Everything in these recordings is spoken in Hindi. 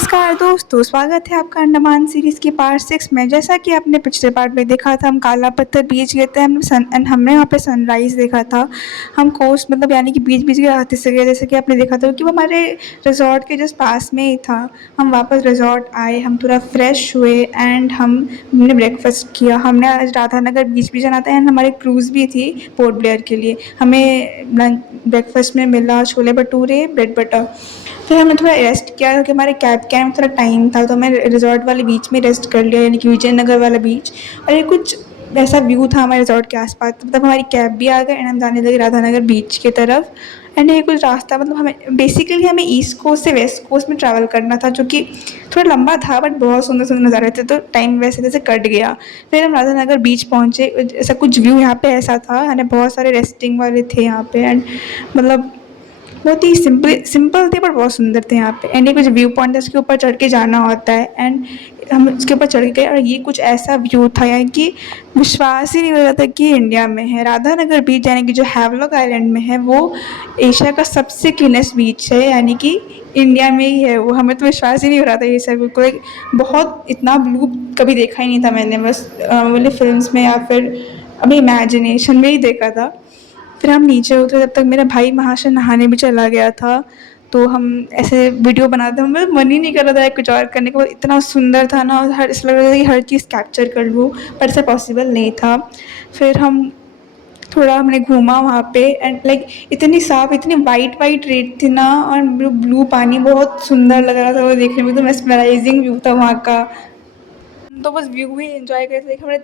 नमस्कार दोस्तों, स्वागत है आपका अंडमान सीरीज़ की पार्ट 6 में। जैसा कि आपने पिछले पार्ट में देखा था, हम काला पत्थर बीच गए थे, हमने वहाँ पे सनराइज़ देखा था। हम कोस्ट मतलब यानी कि बीच बीच के रास्ते से गए, जैसे कि आपने देखा था कि वो हमारे रिजॉर्ट के जस्ट पास में ही था। हम वापस रिजॉर्ट आए, हम थोड़ा फ्रेश हुए एंड हमने ब्रेकफास्ट किया। हमने आज राधानगर बीच भी जाना था एंड हमारी क्रूज़ भी थी पोर्ट ब्लेयर के लिए। हमें ब्रेकफास्ट में मिला छोले भटूरे, ब्रेड बटर। फिर हमने थोड़ा रेस्ट किया क्योंकि हमारे कैब के आने में थोड़ा टाइम था, तो हमें रिजॉर्ट वाले बीच में रेस्ट कर लिया, यानी कि विजयनगर वाला बीच। और ये कुछ ऐसा व्यू था हमारे रिजॉर्ट के आसपास, मतलब हमारी कैब भी आ गई एंड हम जाने लगे राधानगर बीच की तरफ। एंड ये कुछ रास्ता मतलब हमें ईस्ट कोस्ट से वेस्ट कोस्ट में ट्रैवल करना था, जो कि थोड़ा लंबा था बट बहुत सुंदर सुंदर नज़ारे थे, तो टाइम वैसे जैसे कट गया। फिर हम राधानगर बीच पहुँचे। ऐसा कुछ व्यू यहाँ पे ऐसा था, यानी बहुत सारे रेस्टिंग वाले थे यहाँ पे एंड मतलब बहुत ही सिंपल थे पर बहुत सुंदर थे यहाँ पे। एंड ये कुछ व्यू पॉइंट है, उसके ऊपर चढ़ के जाना होता है एंड हम उसके ऊपर चढ़ गए और ये कुछ ऐसा व्यू था यानी कि विश्वास ही नहीं हो रहा था कि इंडिया में है। राधानगर बीच यानी कि जो हैवलॉक आइलैंड में है, वो एशिया का सबसे क्लीनेस्ट बीच है, यानी कि इंडिया में ही है वो। हमें तो विश्वास ही नहीं हो रहा था ये सब। कोई बहुत इतना ब्लू कभी देखा ही नहीं था मैंने, बस बोले फिल्म्स में या फिर अपनी इमेजिनेशन में ही देखा था। फिर हम नीचे उतरे, तब तक मेरा भाई वहाँ से नहाने भी चला गया था। तो हम ऐसे वीडियो बनाते, हमें मन ही नहीं कर रहा था कुछ और करने को। इतना सुंदर था ना, और हर इस लग रहा था कि हर चीज़ कैप्चर कर लूँ, पर ऐसा पॉसिबल नहीं था। फिर हम थोड़ा हमने घूमा वहाँ पे एंड लाइक इतनी साफ़, इतनी वाइट वाइट रेत थी ना, और ब्लू पानी, बहुत सुंदर लग रहा था वो देखने में। तो मेस्मराइजिंग व्यू था वहाँ का। तो बस व्यू ही एंजॉय कर रहे थे। हमारे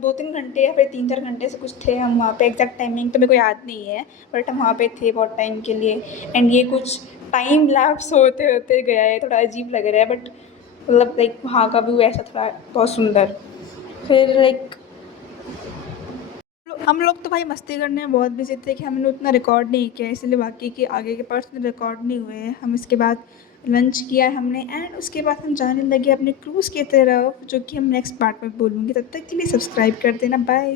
2-3 घंटे या फिर 3-4 घंटे से कुछ थे हम वहाँ पे। एग्जैक्ट टाइमिंग तो मेरे को याद नहीं है, बट हम वहाँ पे थे बहुत टाइम के लिए। एंड ये कुछ टाइम लैप्स होते होते गया है, थोड़ा अजीब लग रहा है बट मतलब लाइक वहाँ का व्यू ऐसा थोड़ा बहुत सुंदर। फिर लाइक हम लोग तो भाई मस्ती करने में बहुत बिजी थे कि हमने उतना रिकॉर्ड नहीं किया, इसलिए बाकी के आगे के पार्ट्स में रिकॉर्ड नहीं हुए हैं। हम इसके बाद लंच किया हमने एंड उसके बाद हम जाने लगे अपने क्रूज़ की तरफ, जो कि हम नेक्स्ट पार्ट में बोलूँगी। तब तक के लिए सब्सक्राइब कर देना। बाय।